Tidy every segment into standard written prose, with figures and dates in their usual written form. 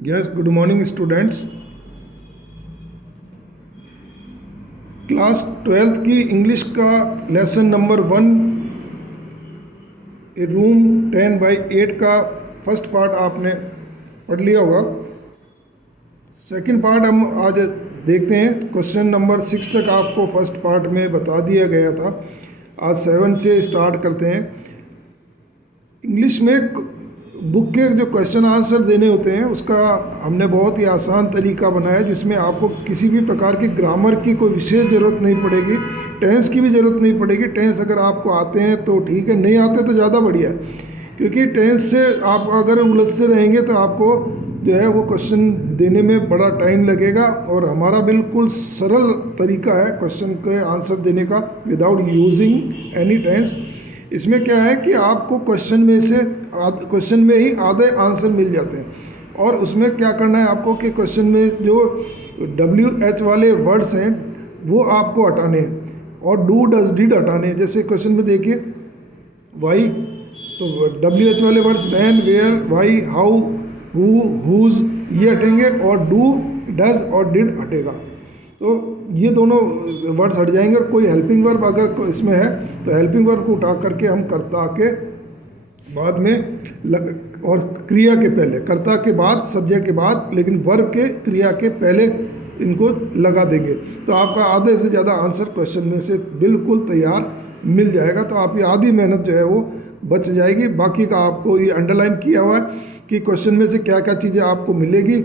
Yes, good morning, students. Class 12th की English का lesson number 1 room 10/8 का first part आपने पढ़ लिया होगा। सेकंड पार्ट हम आज देखते हैं। क्वेश्चन नंबर 6 तक आपको फर्स्ट पार्ट में बता दिया गया था। आज 7 से स्टार्ट करते हैं। इंग्लिश में बुक के जो क्वेश्चन आंसर देने होते हैं उसका हमने बहुत ही आसान तरीका बनाया, जिसमें आपको किसी भी प्रकार की ग्रामर की कोई विशेष ज़रूरत नहीं पड़ेगी, टेंस की भी ज़रूरत नहीं पड़ेगी। टेंस अगर आपको आते हैं तो ठीक है, नहीं आते तो ज़्यादा बढ़िया है, क्योंकि टेंस से आप अगर उलझते रहेंगे तो आपको जो है वो क्वेश्चन देने में बड़ा टाइम लगेगा। और हमारा बिल्कुल सरल तरीका है क्वेश्चन के आंसर देने का विदाउट यूजिंग एनी टेंस। इसमें क्या है कि आपको क्वेश्चन में ही आधे आंसर मिल जाते हैं। और उसमें क्या करना है आपको कि क्वेश्चन में जो WH वाले वर्ड्स हैं वो आपको हटाने हैं और डू डज डिड हटाने हैं। जैसे क्वेश्चन में देखिए वाई, तो WH वाले words when, where, why, how, who, whose ये हटेंगे और डू, डज और डिड हटेगा। तो ये दोनों वर्ड्स हट जाएंगे। और कोई हेल्पिंग वर्ब अगर इसमें है तो हेल्पिंग वर्ब को उठा करके हम कर्ता के बाद में और क्रिया के पहले, कर्ता के बाद, सब्जेक्ट के बाद, लेकिन वर्ब के क्रिया के पहले इनको लगा देंगे। तो आपका आधे से ज़्यादा आंसर क्वेश्चन में से बिल्कुल तैयार मिल जाएगा। तो आपकी आधी मेहनत जो है वो बच जाएगी। बाकी का आपको ये अंडरलाइन किया हुआ है कि क्वेश्चन में से क्या क्या चीज़ें आपको मिलेगी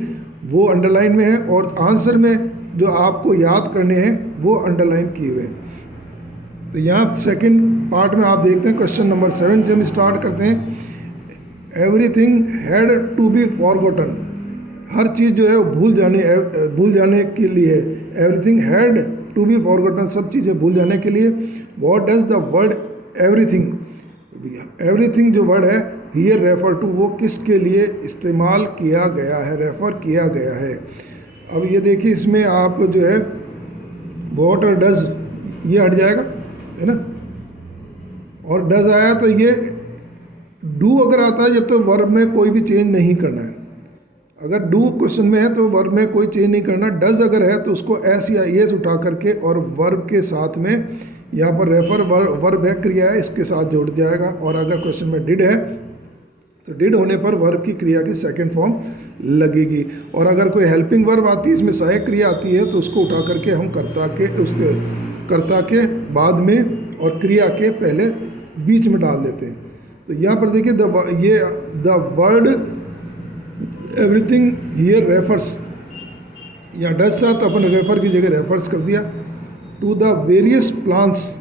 वो अंडरलाइन में है, और आंसर में जो आपको याद करने हैं वो अंडरलाइन किए हुए हैं। तो यहाँ सेकंड पार्ट में आप देखते हैं क्वेश्चन नंबर 7 से हम स्टार्ट करते हैं। Everything had to be forgotten, हर चीज़ जो है वो भूल जाने के लिए है। Everything had to be forgotten, सब चीज़ें भूल जाने के लिए। What does the word everything, everything जो वर्ड है हियर रेफर टू, वो किसके लिए इस्तेमाल किया गया है, रेफर किया गया है। अब ये देखिए इसमें आप जो है व्हाट और डज ये हट जाएगा, है ना, और डज आया तो ये डू अगर आता है जब तो वर्ब में कोई भी चेंज नहीं करना है। अगर डू क्वेश्चन में है तो वर्ब में कोई चेंज नहीं करना। डज अगर है तो उसको एस या एस उठा करके और वर्ब के साथ में यहाँ पर रेफर वर्ब है, क्रिया है, इसके साथ जोड़ जाएगा। और अगर क्वेश्चन में डिड है तो डिड होने पर वर्ब की क्रिया की सेकंड फॉर्म लगेगी। और अगर कोई हेल्पिंग वर्ब आती है, इसमें सहायक क्रिया आती है, तो उसको उठा करके हम कर्ता के बाद में और क्रिया के पहले बीच में डाल देते हैं। तो यहाँ पर देखिए the word everything here refers, यहाँ डज था तो अपन रेफर की जगह रेफर्स कर दिया to the various plans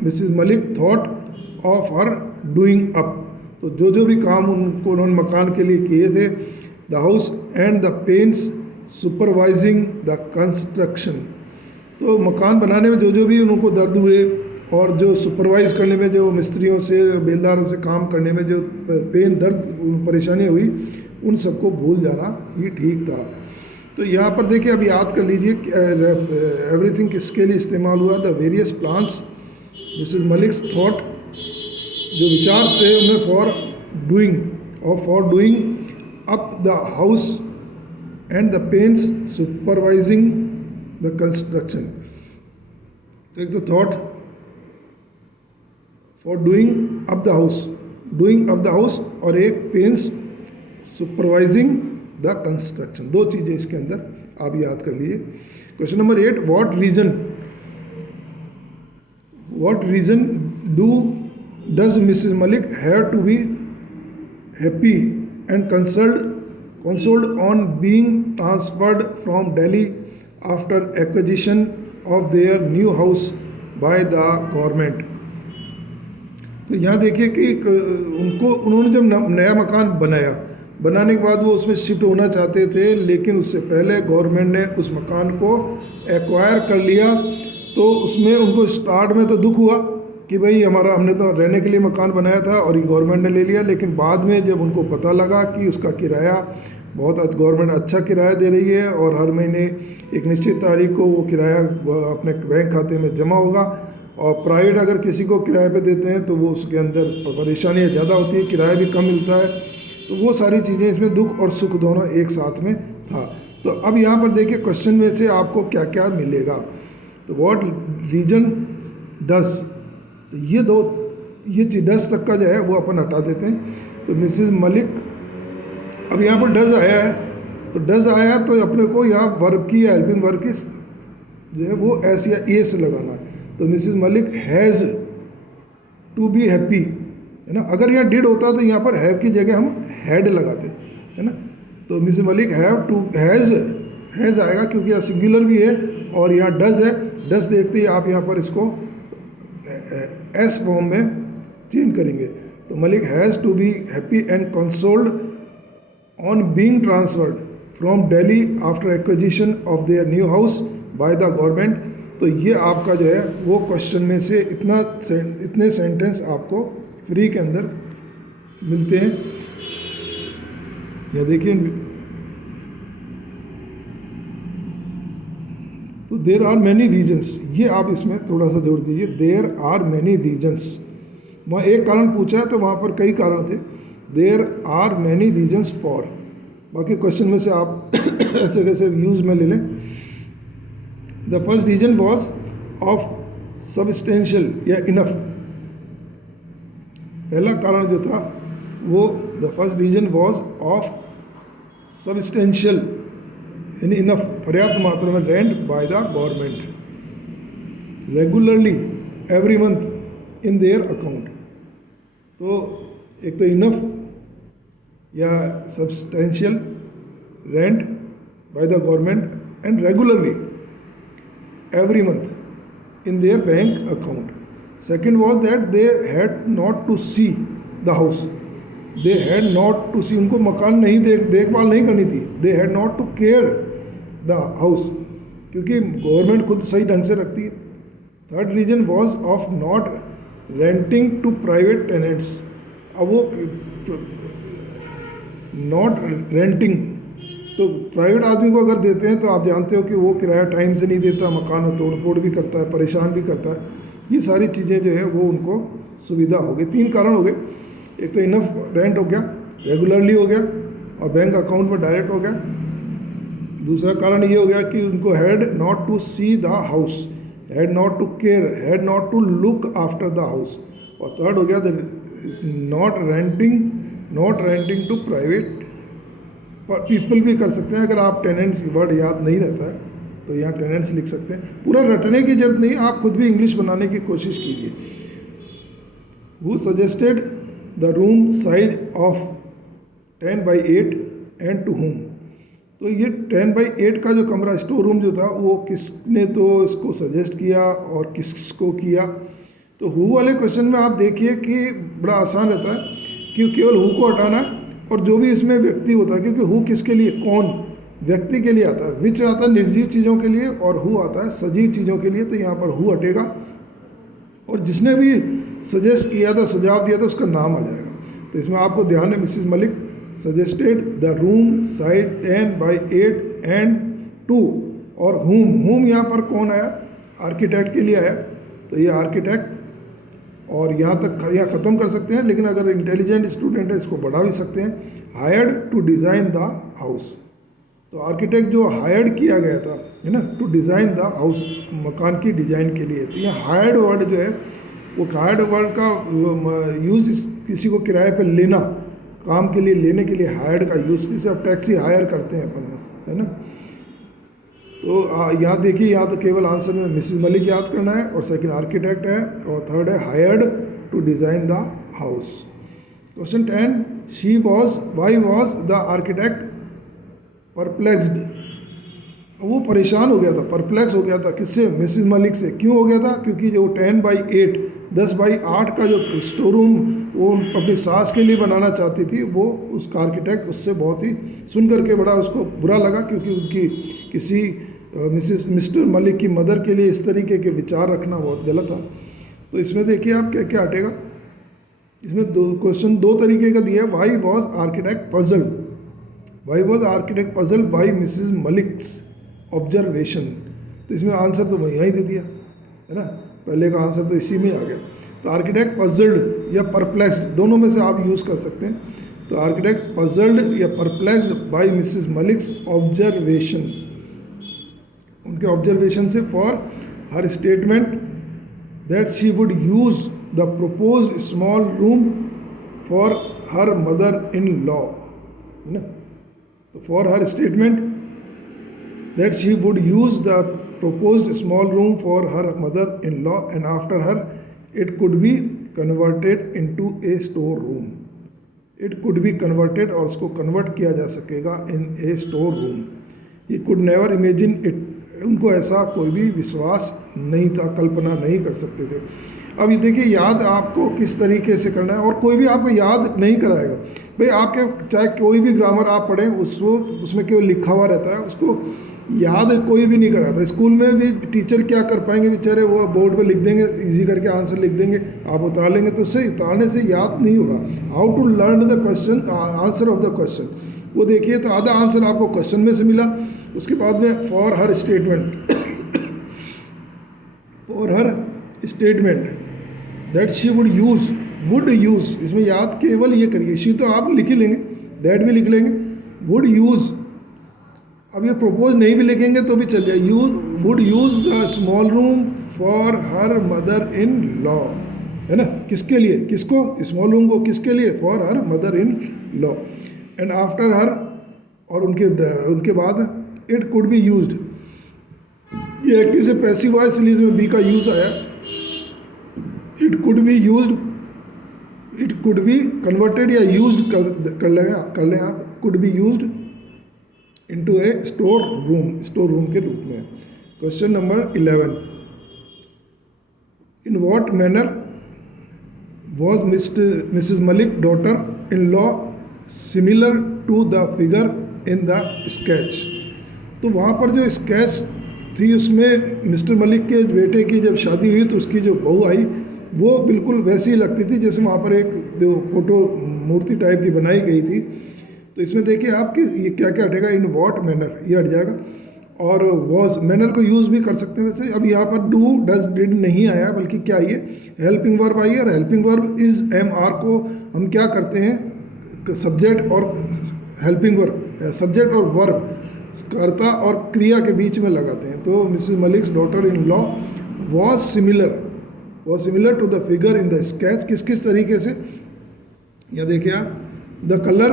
Mrs Malik thought of her doing up, तो जो भी काम उन्होंने मकान के लिए किए थे। The house and the paints supervising the construction, तो मकान बनाने में जो भी उनको दर्द हुए और जो सुपरवाइज करने में, जो मिस्त्रियों से, बेलदारों से काम करने में जो दर्द परेशानी हुई, उन सबको भूल जाना ही ठीक था। तो यहाँ पर देखिए अब याद कर लीजिए एवरीथिंग किसके लिए इस्तेमाल हुआ। The various plans Mrs Malik's thought, जो विचार थे उनमें for doing up the house and the paints supervising the construction. तो एक तो thought for doing up the house और एक पेंट्स सुपरवाइजिंग द कंस्ट्रक्शन, दो चीज़ें इसके अंदर आप याद कर लीजिए। Question number 8, what reason does Mrs. Malik have to be happy and consoled on being transferred from Delhi after acquisition of their new house by the government। तो यहाँ देखिए कि उन्होंने जब नया मकान बनाने के बाद वो उसमें शिफ्ट होना चाहते थे, लेकिन उससे पहले गवर्नमेंट ने उस मकान को एक्वायर कर लिया। तो उसमें उनको स्टार्ट में तो दुख हुआ कि भाई हमने तो रहने के लिए मकान बनाया था और ये गवर्नमेंट ने ले लिया, लेकिन बाद में जब उनको पता लगा कि उसका किराया गवर्नमेंट अच्छा किराया दे रही है और हर महीने एक निश्चित तारीख को वो किराया अपने बैंक खाते में जमा होगा, और प्राइवेट अगर किसी को किराए पे देते हैं तो वो उसके अंदर परेशानियाँ ज़्यादा होती है, किराया भी कम मिलता है। तो वो सारी चीज़ें इसमें दुख और सुख दोनों एक साथ में था। तो अब यहाँ पर देखिए क्वेश्चन में से आपको क्या क्या मिलेगा। तो व्हाट रीजन डस, तो ये डस तक का जो है वो अपन हटा देते हैं। तो मिसेस मलिक, अब यहाँ पर डज आया है, तो डज आया तो अपने को यहाँ वर्ब की हेल्पिंग वर्ब की जो है वो एस या ए से लगाना है। तो Mrs Malik has to be happy, है ना। अगर यहाँ डिड होता तो यहाँ पर हैव की जगह हम हैड लगाते, है ना। तो मिसेस मलिक हैज़ आएगा क्योंकि यहाँ सिंगुलर भी है और यहाँ डज है। डज देखते ही आप यहाँ पर इसको एस फॉर्म में चेंज करेंगे। तो Malik has to be happy and consoled on being transferred from Delhi after acquisition of their new house by the government. तो ये आपका जो है वो क्वेश्चन में से इतने सेंटेंस आपको फ्री के अंदर मिलते हैं। या देखिए, तो देयर आर मैनी रीजन्स, ये आप इसमें थोड़ा सा जोड़ दीजिए, देयर आर मैनी रीजन्स। वहाँ एक कारण पूछा है तो वहाँ पर कई कारण थे। There are many reasons for, बाकी क्वेश्चन में से आप ऐसे कैसे यूज़ में ले लें। The first reason was of substantial या इनफ, पहला कारण जो था वो the first reason was of substantial यानी इनफ, पर्याप्त मात्रा में rent bye the government regularly every month in their account. तो एक तो इनफ या substantial rent bye the government and regularly every month in their bank account. Second was that they had not to see the house, they had not to see, उनको मकान नहीं देखभाल नहीं करनी थी। They had not to care the house, क्योंकि government खुद सही ढंग से रखती है। Third reason was of not renting to private tenants, अब वो नॉट रेंटिंग, तो प्राइवेट आदमी को अगर देते हैं तो आप जानते हो कि वो किराया टाइम से नहीं देता, मकान में तोड़ फोड़ भी करता है, परेशान भी करता है। ये सारी चीज़ें जो है वो उनको सुविधा हो गई। 3 कारण हो गए, एक तो इनफ रेंट हो गया, रेगुलरली हो गया और बैंक अकाउंट में डायरेक्ट हो गया। दूसरा कारण ये हो गया कि उनको had not to see the house, had not to care, had not to look after the house. और थर्ड हो गया the not renting to private people भी कर सकते हैं। अगर आप टेनेंट्स वर्ड याद नहीं रहता है तो यहाँ टेनेंट्स लिख सकते हैं, पूरा रटने की जरूरत नहीं, आप खुद भी इंग्लिश बनाने की कोशिश कीजिए। Who suggested the room size of 10 by 8 and to home, तो ये 10 by 8 का जो कमरा स्टोर रूम जो था वो किसने तो इसको सजेस्ट किया और किसको किया। तो हु वाले क्वेश्चन में आप देखिए कि बड़ा आसान रहता है कि केवल हु को हटाना है और जो भी इसमें व्यक्ति होता है, क्योंकि हु किसके लिए, कौन व्यक्ति के लिए आता है, विच आता है निर्जीव चीज़ों के लिए और हु आता है सजीव चीज़ों के लिए। तो यहाँ पर हु हटेगा और जिसने भी सजेस्ट किया था, सुझाव दिया था, उसका नाम आ जाएगा। तो इसमें आपको ध्यान है, Mrs Malik suggested the room size 10 by 8 and 2, और हुम यहाँ पर कौन आया, आर्किटेक्ट के लिए आया। तो ये आर्किटेक्ट, और यहाँ ख़त्म कर सकते हैं, लेकिन अगर इंटेलिजेंट स्टूडेंट है इसको बढ़ा भी सकते हैं। Hired to design the house, तो आर्किटेक्ट जो हायर्ड किया गया था, है ना, टू डिज़ाइन द हाउस, मकान की डिज़ाइन के लिए। तो यहाँ हायर्ड वर्ड जो है वो हायर्ड वर्ड का यूज़ किसी को किराए पर लेना, काम के लिए लेने के लिए हायर्ड का यूज़, जैसे आप टैक्सी हायर करते हैं अपन, है ना। तो यहाँ देखिए, यहाँ तो केवल आंसर में मिसेस मलिक याद करना है और सेकंड आर्किटेक्ट है और थर्ड है hired to design the house. Question 10, she was why was the architect perplexed, वो परेशान हो गया था, परप्लेक्स हो गया था, किससे, मिसेस मलिक से। क्यों हो गया था, क्योंकि जो 10 by 8 10 by 8 का जो स्टोर रूम वो अपनी सास के लिए बनाना चाहती थी, वो उसका आर्किटेक्ट उससे बहुत ही सुन करके बड़ा उसको बुरा लगा, क्योंकि उनकी किसी मिस्टर मलिक की मदर के लिए इस तरीके के विचार रखना बहुत गलत था। तो इसमें देखिए आप क्या क्या हटेगा। इसमें क्वेश्चन 2 तरीके का दिया है। Why was architect puzzled, why was architect puzzled by Mrs Malik's observation. तो इसमें आंसर तो वही ही दे दिया, है ना, पहले का आंसर तो इसी में आ गया। तो आर्किटेक्ट पजल्ड या परप्लेक्स्ड दोनों में से आप यूज़ कर सकते हैं। तो आर्किटेक्ट पजल्ड या perplexed by Mrs Malik's observation, उनके ऑब्जर्वेशन से, for her statement that she would use the proposed small room for her mother in law, है ना। तो for her statement that she would use the proposed small room for her mother-in-law and after her it could be converted into a store room. It could be converted, और उसको convert किया जा सकेगा in a store room. He could never imagine it. उनको ऐसा कोई भी विश्वास नहीं था, कल्पना नहीं कर सकते थे। अब ये देखिए, याद आपको किस तरीके से करना है, और कोई भी आपको याद नहीं कराएगा भाई। आपके चाहे कोई भी ग्रामर आप पढ़ें, उसको उसमें केवल लिखा हुआ रहता है, उसको याद कोई भी नहीं कराता। स्कूल में भी टीचर क्या कर पाएंगे बेचारे, वो बोर्ड पे लिख देंगे, इजी करके आंसर लिख देंगे, आप उतार लेंगे, तो उससे उतारने से याद नहीं होगा। How to learn the question, answer of the question, वो देखिए। तो आधा आंसर आपको क्वेश्चन में से मिला। उसके बाद में for her statement for her statement that she would use, इसमें याद केवल ये करिए, शी तो आप लिख ही लेंगे, दैट भी लिख लेंगे, वुड यूज़, अब ये प्रपोज नहीं भी लिखेंगे तो भी चल जाए, would use the small room for her mother in law, है ना। किसके लिए, किसको, स्मॉल रूम को, किसके लिए, for her mother in law. And after her, और उनके बाद इट कुड बी यूज्ड, ये एक्टिव से पैसिव हुआ इसलिए इसमें बी का यूज आया। It could be used, it could be converted या यूज्ड कर लें आप, could be used into a store room के रूप में। Question number 11, in what manner was Mrs Malik daughter in law similar to the figure in the sketch. तो वहाँ पर जो स्केच थी उसमें मिस्टर मलिक के बेटे की जब शादी हुई तो उसकी जो बहू आई वो बिल्कुल वैसी लगती थी जैसे वहाँ पर एक जो फोटो मूर्ति टाइप की बनाई गई थी। तो इसमें देखिए आपके ये क्या क्या हटेगा, इन व्हाट मैनर ये हट जाएगा, और वॉज मैनर को यूज़ भी कर सकते हैं वैसे। अब यहाँ पर डू डज डिड नहीं आया, बल्कि क्या ये हेल्पिंग वर्ब आई है, और हेल्पिंग वर्ब इज MR को हम क्या करते हैं, सब्जेक्ट और हेल्पिंग वर्ब, सब्जेक्ट और वर्ब, कर्ता और क्रिया के बीच में लगाते हैं। तो Mrs Malik's daughter in law was similar to the figure in the sketch, किस किस तरीके से, या देखिए आप, the colour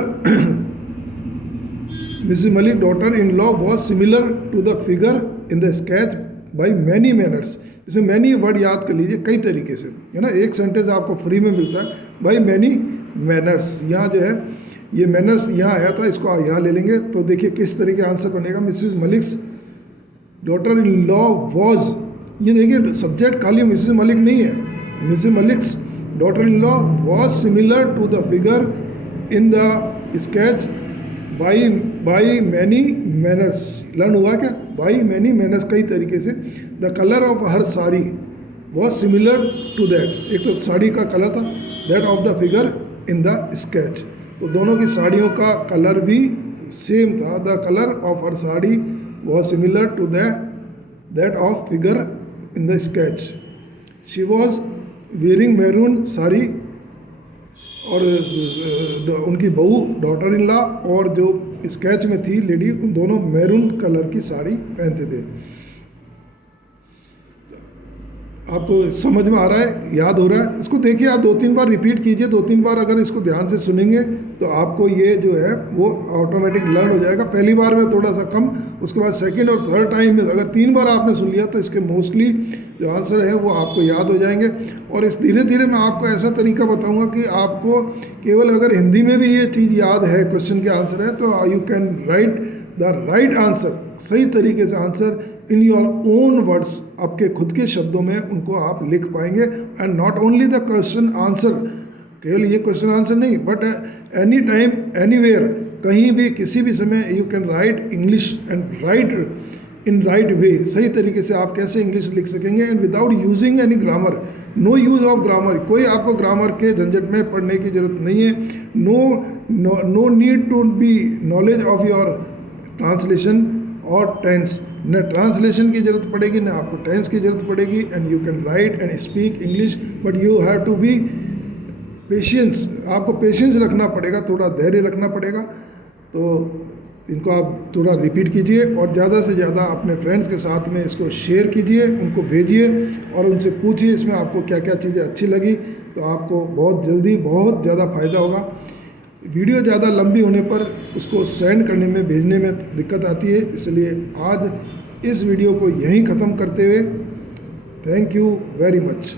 Mrs Malik daughter in law was similar to the figure in the sketch by many manners. इसमें मैनी वर्ड याद कर लीजिए कई तरीके से, है ना। एक सेंटेंस आपको फ्री में मिलता है, बाई मैनी मैनर्स। यहाँ जो है ये मैनर्स यहाँ आया था, इसको यहाँ ले लेंगे। तो देखिए किस तरीके आंसर बनेगा, Mrs Malik's daughter in law was, ये देखिए सब्जेक्ट खाली मिसेस मलिक नहीं है, Mrs Malik's daughter in law was similar to the figure in the sketch by many manners. Learn हुआ क्या, बाई मैनी मैनर्स, कई तरीके से। The colour of her sari was similar to that, एक तो साड़ी का कलर था, that of the figure in the sketch. तो दोनों की साड़ियों का कलर भी सेम था। The colour of her sari was similar to that of figure in the sketch. She was wearing maroon sari, और उनकी बहू डॉटर इन लॉ और जो स्केच में थी लेडी, उन दोनों मैरून कलर की साड़ी पहनते थे। आपको समझ में आ रहा है, याद हो रहा है? इसको देखिए, आप 2-3 बार रिपीट कीजिए, 2-3 बार अगर इसको ध्यान से सुनेंगे तो आपको ये जो है वो ऑटोमेटिक लर्न हो जाएगा। पहली बार में थोड़ा सा कम, उसके बाद सेकंड और थर्ड टाइम में अगर 3 बार आपने सुन लिया तो इसके मोस्टली जो आंसर है वो आपको याद हो जाएंगे। और इस धीरे धीरे मैं आपको ऐसा तरीका बताऊँगा कि आपको केवल अगर हिंदी में भी ये चीज़ याद है, क्वेश्चन के आंसर है, तो you can write the right answer, सही तरीके से answer in your own words, आपके खुद के शब्दों में उनको आप लिख पाएंगे। And not only the question answer, केवल ये क्वेश्चन आंसर नहीं, बट एनी टाइम एनीवेयर, कहीं भी किसी भी समय you can write English and write in right way. सही तरीके से आप कैसे इंग्लिश लिख सकेंगे, and without using any grammar, no use of grammar, कोई आपको ग्रामर के झंझट में पढ़ने की जरूरत नहीं है। No need to be knowledge of your translation और टेंस, न ट्रांसलेशन की जरूरत पड़ेगी न आपको टेंस की जरूरत पड़ेगी। And you can write and speak English, but you have to be patience, आपको पेशेंस रखना पड़ेगा, थोड़ा धैर्य रखना पड़ेगा। तो इनको आप थोड़ा रिपीट कीजिए और ज़्यादा से ज़्यादा अपने फ्रेंड्स के साथ में इसको शेयर कीजिए, उनको भेजिए और उनसे पूछिए इसमें आपको क्या क्या चीज़ें अच्छी लगी। तो आपको बहुत जल्दी बहुत ज़्यादा फ़ायदा होगा। वीडियो ज़्यादा लंबी होने पर उसको सेंड करने में, भेजने में दिक्कत आती है, इसलिए आज इस वीडियो को यहीं ख़त्म करते हुए थैंक यू वेरी मच।